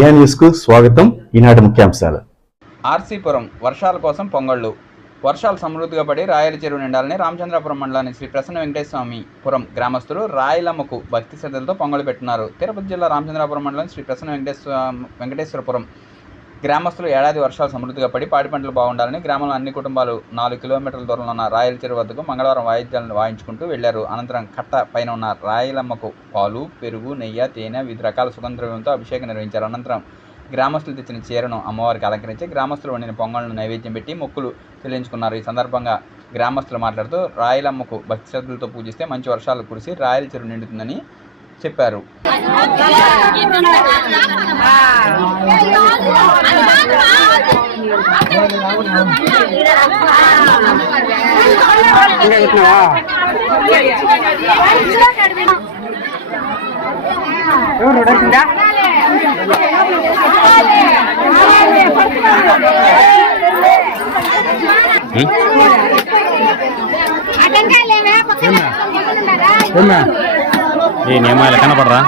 Priya news కు స్వాగతం. ఈనాటి ముఖ్యాంశాలు. ఆర్సీపురం వర్షాల కోసం పొంగళ్ళు. వర్షాలు సమృద్ధిగా పడి రాయల చెరువు నిండాలని రామచంద్రాపురం మండలాన్ని శ్రీ ప్రసన్న వెంకటేశ్వరపురం గ్రామస్తులు రాయలమ్మకు భక్తి శ్రద్ధలతో పొంగళ్ళు పెట్టినారు. తిరుపతి జిల్లా రామచంద్రాపురం మండలం శ్రీ ప్రసన్న వెంకటేశ్వరపురం గ్రామస్తులు ఏడాది వర్షాలు సమృద్ధిగా పడి పాడి పంటలు బాగుండాలని గ్రామంలో అన్ని కుటుంబాలు 4 కిలోమీటర్ల దూరంలో ఉన్న రాయల చెరువు వద్దకు మంగళవారం వాయిద్యాలను వాయించుకుంటూ వెళ్లారు. అనంతరం కట్ట పైన ఉన్న రాయలమ్మకు పాలు, పెరుగు, నెయ్యి, తేనె, వివిధ రకాల సుగంధద్రవ్యంతో అభిషేకం నిర్వహించారు. అనంతరం గ్రామస్తులు తెచ్చిన చీరను అమ్మవారికి అలంకరించి గ్రామస్తులు వండిన పొంగళ్లను నైవేద్యం పెట్టి మొక్కులు చెల్లించుకున్నారు. ఈ సందర్భంగా గ్రామస్తులు మాట్లాడుతూ రాయలమ్మకు భక్తి శ్రద్ధలతో పూజిస్తే మంచి వర్షాలు కురిసి రాయల చెరువు నిండుతుందని చెప్పారు. ఈ నియమాలు కనపడరా?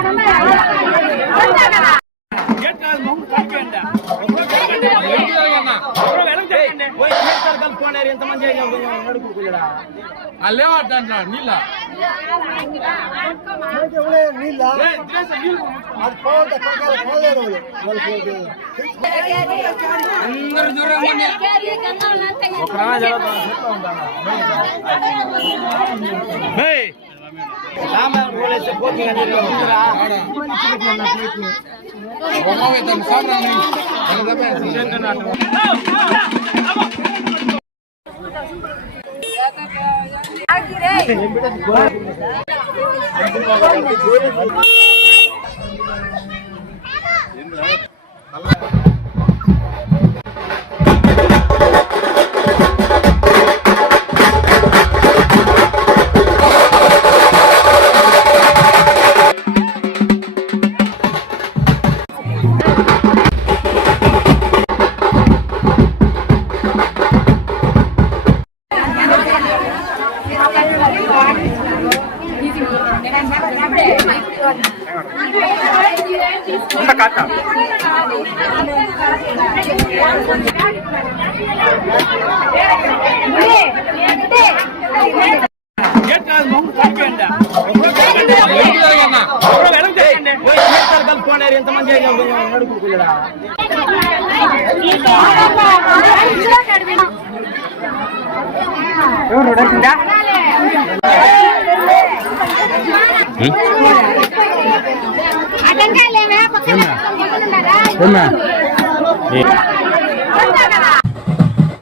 ఏమా